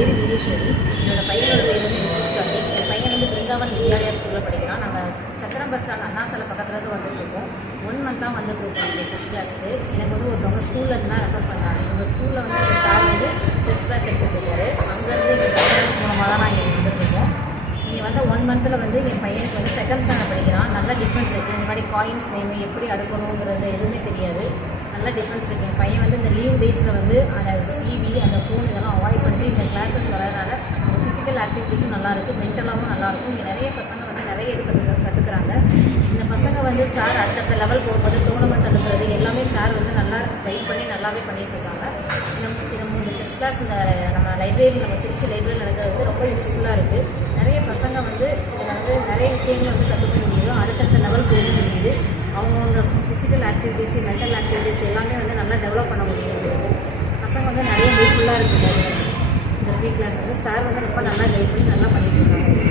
பேர் வீரேஸ்வரி. என்னோட பையனோட பேர் வந்து நிதிஷ் கார்த்திக். என் பையன் வந்து பிருந்தாவன் வித்யாலயா ஸ்கூலில் படிக்கிறான். நாங்கள் சத்திரம் பஸ் ஸ்டாண்ட் அண்ணா சிலை பக்கத்துலேருந்து வந்துட்டுருக்கோம். 1 மந்த்தாக வந்துட்டுருக்கோம் இங்கே செஸ் கிளாஸுக்கு. எனக்கு வந்து ஒருத்தவங்க ஸ்கூலில் இருந்தால் ரெஃபர் பண்ணுறாங்க. எங்கள் ஸ்கூலில் வந்து எங்கள் சார் வந்து செஸ் கிளாஸ் எடுத்துகிட்டு இருக்காரு. அங்கேருந்து எங்கள் பேரண்ட்ஸ் மூலமாக தான் நாங்கள் இங்கே வந்துட்டுருக்கோம். இங்கே வந்து 1 மந்தில் வந்து என் பையனுக்கு வந்து 2nd ஸ்டாண்டர்ட் படிக்கிறான். நல்லா டிஃப்ரெண்ட் இருக்குது. இந்த மாதிரி காயின்ஸ் நேமு எப்படி அடுக்கணுங்கிறது எதுவுமே தெரியாது. நல்லா டிஃப்ரென்ஸ் இருக்குது. என் பையன் வந்து இந்த லீவ் டேஸில் வந்து அந்த டிவி அந்த ஃபோன் இதெல்லாம் அவாய்ட் பண்ணிட்டு இந்த கிளாஸஸ் வரதுனால ஃபிசிக்கல் ஆக்டிவிட்டீஸும் நல்லாயிருக்கு, மென்டலாகவும் நல்லாயிருக்கும். இங்கே நிறைய பசங்க வந்து நிறைய இது கற்றுக்குறாங்க. இந்த பசங்க வந்து சார் அடுத்தடுத்த லெவல் போகும்போது டோர்னமெண்ட் எடுக்கிறது எல்லாமே சார் வந்து நல்லா கைட் பண்ணி நல்லாவே பண்ணிகிட்ருக்காங்க. இந்த செஸ் கிளாஸ் இந்த நம்ம லைப்ரரி நம்ம திருச்சி லைப்ரரியில் நடக்கிறது வந்து ரொம்ப யூஸ்ஃபுல்லாக இருக்குது. நிறைய பசங்க வந்து இதில் வந்து நிறைய விஷயங்கள் வந்து கற்றுக்க முடியுது, அடுத்தடுத்த லெவல் போக முடியுது. அவங்கவுங்க ஃபிசிக்கல் ஆக்டிவிட்டீஸ் மென்டல் ஆக்டிவிட்டீஸ் எல்லாமே வந்து நல்லா டெவலப் பண்ண முடியுது. உங்களுக்கு பசங்க வந்து நிறைய ஹெல்ப்ஃபுல்லாக இருக்குது. இந்த ஃப்ரீ கிளாஸ் வந்து சார் வந்து ரொம்ப நல்லா கைட் பண்ணி நல்லா பண்ணிட்டு இருக்காங்க.